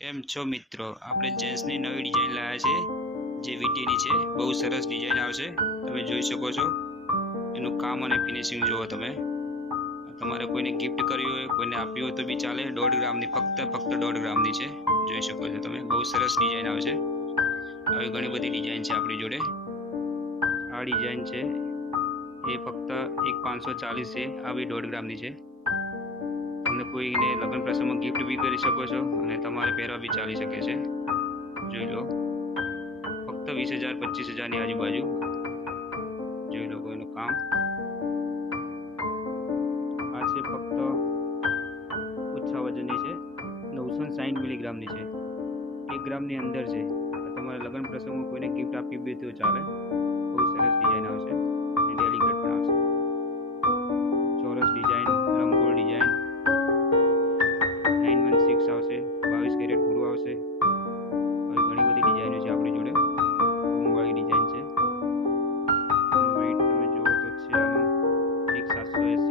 કેમ છો મિત્રો? આપણે જેન્ટ્સની નવી ડિઝાઇન લાવ્યા છે, જે વીટીની છે. બહુ સરસ ડિઝાઇન આવશે, તમે જોઈ શકો છો. એનું કામ અને ફિનિશિંગ જુઓ તમે. તમારે કોઈને ગિફ્ટ કરવી હોય, કોઈને આપવી હોય તો બી ચાલે. 1.5 ગ્રામની, ફક્ત 1.5 ગ્રામની છે. જોઈ શકો છો તમે. બહુ સરસ ડિઝાઇન આવશે. આવી ઘણી બધી ડિઝાઇન છે આપણી જોડે. આ ડિઝાઇન છે એ ફક્ત 1,540 છે. આ બી 1.5 ગ્રામની છે. તમને કોઈને લગ્ન પ્રસંગમાં ગિફ્ટ બી કરી શકો છો અને તમારે પહેરવા બી ચાલી શકે છે. જોઈ લો, ફક્ત 20,000 25,000ની આજુબાજુ. જોઈ લો એનું કામ. આ છે ફક્ત ઓછા વજનની છે, 960 મિલીગ્રામની છે. 1 ગ્રામની અંદર છે. તમારા લગ્ન પ્રસંગમાં કોઈને ગિફ્ટ આપવી બી તો ચાલે. બહુ સરસ ડિઝાઇન આવશે અને ડેલિકેટ પણ આવશે. ચોરસ ડિઝાઇન, લંબગોળ ડિઝાઇન, 916 આવશે, 22 કેરેટ પૂરું આવશે. હવે ઘણી બધી ડિઝાઇનો છે આપણી જોડે. બૂમવાળી ડિઝાઇન છે. વેઇટ તમે જુઓ તો છે આનો 1,780